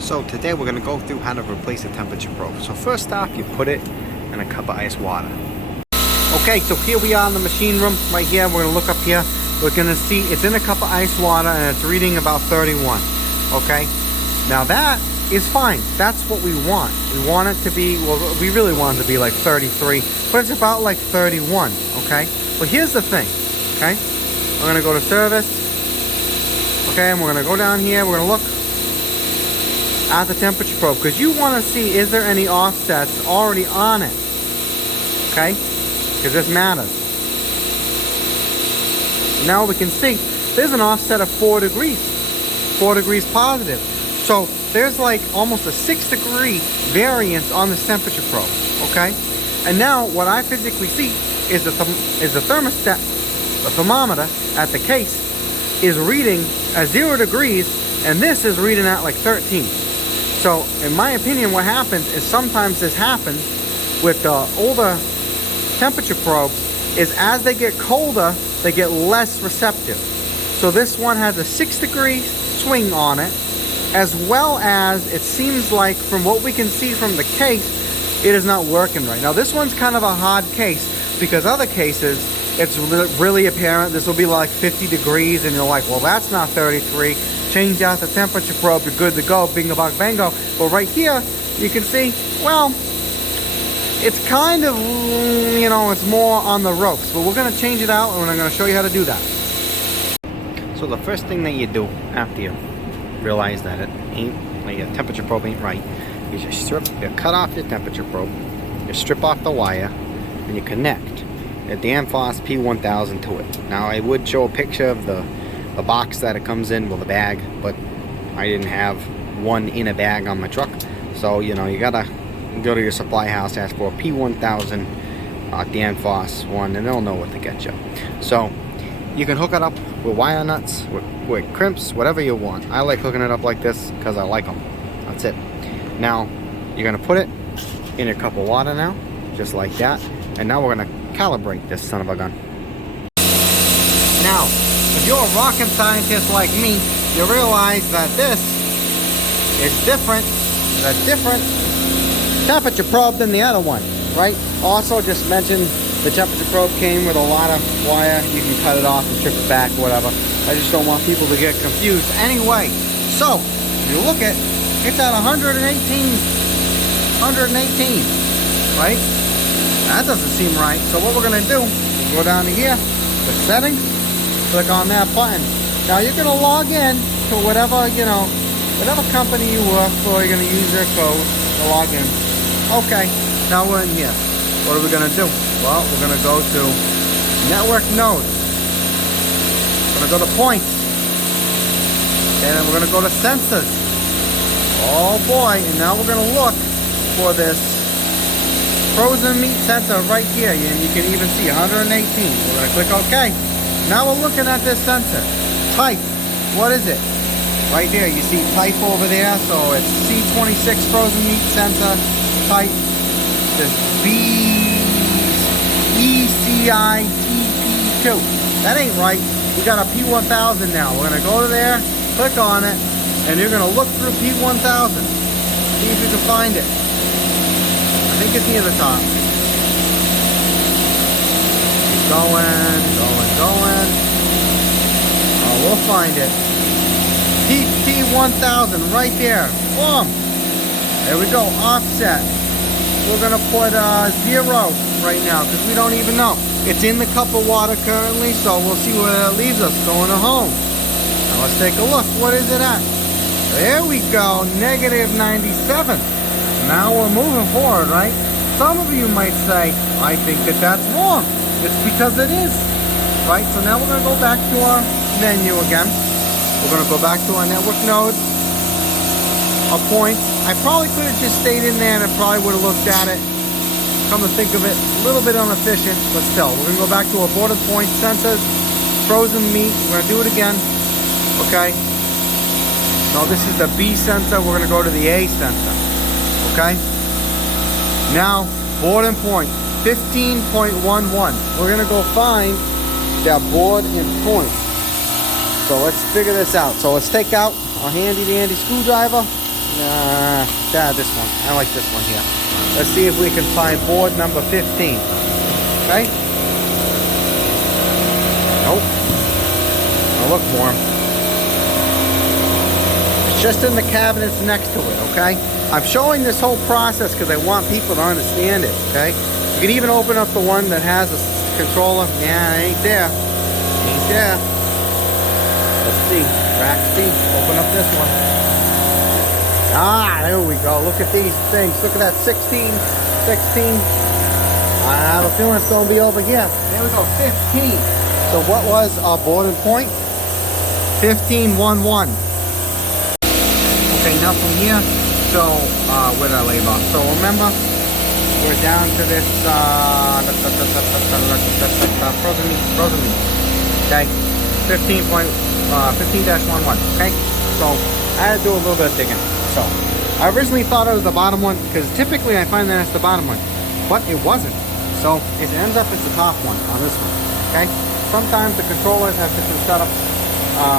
So today we're going to go through how to replace a temperature probe. So first off, you put it in a cup of ice water. Okay, so here we are in the machine room right here. We're going to look up here. We're going to see it's in a cup of ice water and it's reading about 31. Okay, now that is fine. That's what we want. We want it to be, well, we really want it to be like 33, but it's about like 31. Okay, but here's the thing. Okay, we're going to go to service. Okay, and we're going to go down here. We're going to look at the temperature probe because you want to see, is there any offsets already on it? Okay, because this matters. Now we can see there's an offset of 4 degrees positive. So there's like almost a 6-degree variance on this temperature probe. Okay, and now what I physically see is the thermostat, the thermometer at the case is reading at 0 degrees, and this is reading at like 13. So in my opinion, what happens is sometimes this happens with the older temperature probes is as they get colder, they get less receptive. So this one has a 6-degree swing on it, as well as it seems like from what we can see from the case, it is not working right. Now this one's kind of a hard case because other cases, it's really apparent. This will be like 50 degrees and you're like, well, that's not 33. Change out the temperature probe, you're good to go, bingo bong bango. But right here, you can see, well, it's kind of, you know, it's more on the ropes. But we're gonna change it out and I'm gonna show you how to do that. So the first thing that you do after you realize that it ain't, like your temperature probe ain't right, is you cut off your temperature probe, you strip off the wire, and you connect a Danfoss P1000 to it. Now I would show a picture of the box that it comes in with a bag, but I didn't have one in a bag on my truck, so you know, you gotta go to your supply house, ask for a P1000 Danfoss one, and they'll know what to get you. So you can hook it up with wire nuts, with crimps, whatever you want. I like hooking it up like this because I like them. That's it. Now you're gonna put it in a cup of water now, just like that, and now we're gonna calibrate this son of a gun. Now, if you're a rocket scientist like me, you realize that this is different, a different temperature probe than the other one, right? Also, just mentioned the temperature probe came with a lot of wire. You can cut it off and strip it back, whatever. I just don't want people to get confused. Anyway, so if you look at, it's at 118, right? That doesn't seem right. So what we're gonna do is go down to here, the settings, click on that button. Now you're gonna log in to whatever, you know, whatever company you work for. You're gonna use their code to log in. Okay, now we're in here. What are we gonna do? Well, we're gonna go to network node. We're gonna go to points. And then we're gonna go to sensors. Oh boy, and now we're gonna look for this frozen meat sensor right here, and you can even see 118. We're gonna click OK. Now we're looking at this sensor. Type, what is it? Right there, you see type over there, so it's C26 frozen meat sensor type. This BECITP2. That ain't right. We got a P1000 now. We're gonna go to there, click on it, and you're gonna look through P1000. See if you can find it. I think it's near the top. Keep going. Oh, we'll find it. PT1000 right there. Boom. There we go. Offset. We're gonna put 0 right now because we don't even know. It's in the cup of water currently, so we'll see where it leaves us going to home. Now let's take a look. What is it at? There we go. -97. Now we're moving forward, right? Some of you might say, I think that that's wrong. It's because it is, right? So now we're going to go back to our menu again. We're going to go back to our network node, our points. I probably could have just stayed in there and I probably would have looked at it. Come to think of it, a little bit inefficient, but still. We're going to go back to our border point sensors, frozen meat. We're going to do it again, okay? So this is the B sensor. We're going to go to the A sensor. Okay. Now, board and point, 15.11. We're gonna go find that board and point. So let's figure this out. So let's take out our handy dandy screwdriver. This one. I like this one here. Let's see if we can find board number 15. Okay? Nope. I'll look for them. It's just in the cabinets next to it, okay? I'm showing this whole process because I want people to understand it, okay? You can even open up the one that has a controller. Yeah, it ain't there. Ain't there. Let's see. Rack C. Open up this one. Ah, there we go. Look at these things. Look at that 16. I have a feeling it's going to be over here. There we go. 15. So what was our boarding point? 1511. Okay, now from here, so where did I leave off? So remember, we're down to this frozen meat. Okay, 15-11. Okay, so I had to do a little bit of digging. So I originally thought it was the bottom one because typically I find that it's the bottom one, but it wasn't. So it ends up it's the top one on this one. Okay, sometimes the controllers have different setups,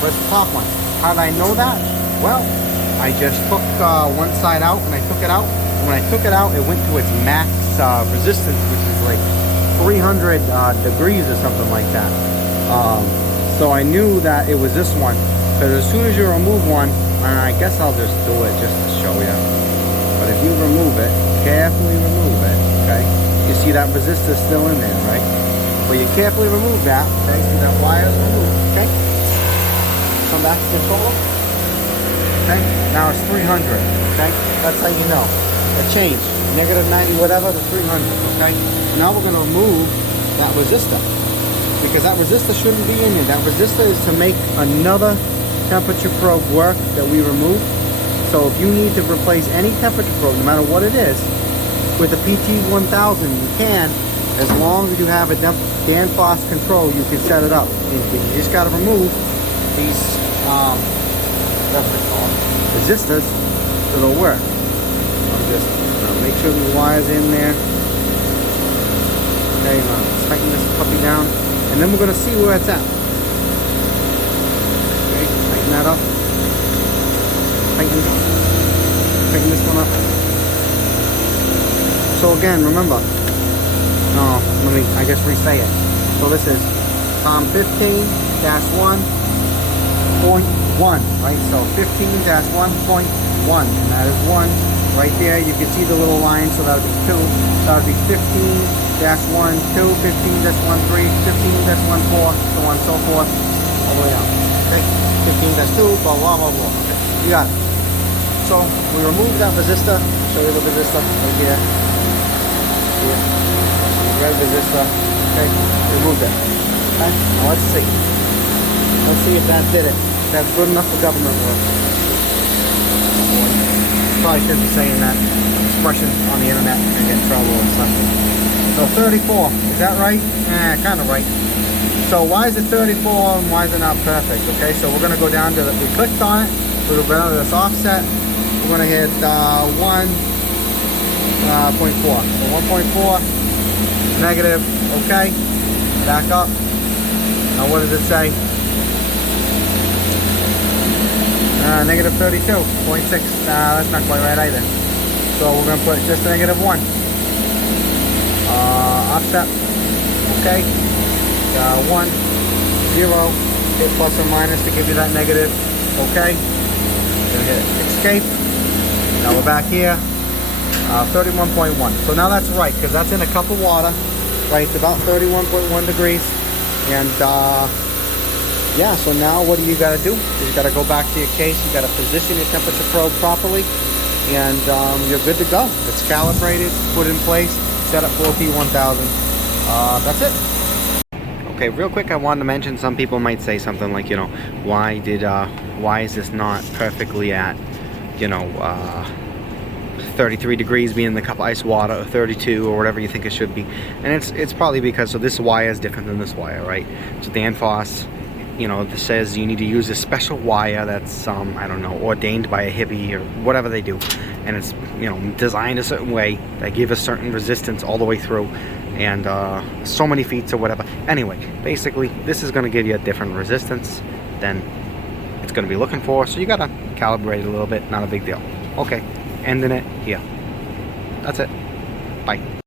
but it's the top one. How did I know that? Well, I just took one side out and I took it out. And when I took it out, it went to its max resistance, which is like 300 degrees or something like that. So I knew that it was this one. Because as soon as you remove one, I guess I'll just do it just to show you. But if you remove it, carefully remove it, okay? You see that resistor still in there, right? But you carefully remove that, okay? See that wire is removed, okay? Come back to the controller. Okay, now it's 300, okay? That's how you know. It changed, negative 90, whatever, to 300, okay? Now we're gonna remove that resistor because that resistor shouldn't be in there. That resistor is to make another temperature probe work that we removed. So if you need to replace any temperature probe, no matter what it is, with the PT1000, you can, as long as you have a Danfoss control, you can set it up. You just gotta remove these, resistors, so it'll work. I'll just make sure the wire's in there. Okay, tighten this puppy down, and then we're gonna see where it's at. Okay, tighten that up. Tighten this one up. So again, remember. Let me, I guess, re-say it. So this is 15-1.1, right? So 15-1.1, and that is 1 right there. You can see the little line, so that would be 2. That would be 15-1, 2, 15-1, 3, 15-1, 4, so on and so forth, all the way up. Okay, 15-2, blah blah blah blah. Okay, you got it. So we remove that resistor. Show you the resistor right here. Here, red resistor. Okay, remove that. Okay, now let's see. Let's see if that did it. That's good enough for government work. Probably shouldn't be saying that expression on the internet and get in trouble or something. So 34, is that right? Kind of right. So why is it 34 and why is it not perfect? Okay, so we're going to go down to we clicked on it, we'll go down to this offset, we're going to hit 1.4. So 1.4, negative, okay, back up. Now what does it say? Negative 32.6. That's not quite right either. So we're going to put just negative 1. Offset. Okay. 1, 0. Hit plus or minus to give you that negative. Okay. Gonna hit escape. Now we're back here. 31.1. So now that's right because that's in a cup of water. Right. It's about 31.1 degrees. And yeah, so now what do you got to do? You got to go back to your case. You got to position your temperature probe properly, and you're good to go. It's calibrated, put in place, set up for T1000. That's it. Okay, real quick, I wanted to mention. Some people might say something like, you know, why is this not perfectly at, you know, 33 degrees being in the cup of ice water, or 32, or whatever you think it should be? And it's probably because so this wire is different than this wire, right? So Danfoss, you know, this says you need to use a special wire that's I don't know, ordained by a hippie or whatever they do, and it's, you know, designed a certain way that give a certain resistance all the way through, and so many feet or whatever. Anyway, basically this is going to give you a different resistance than it's going to be looking for, so you got to calibrate it a little bit. Not a big deal. Okay, ending it here. That's it. Bye.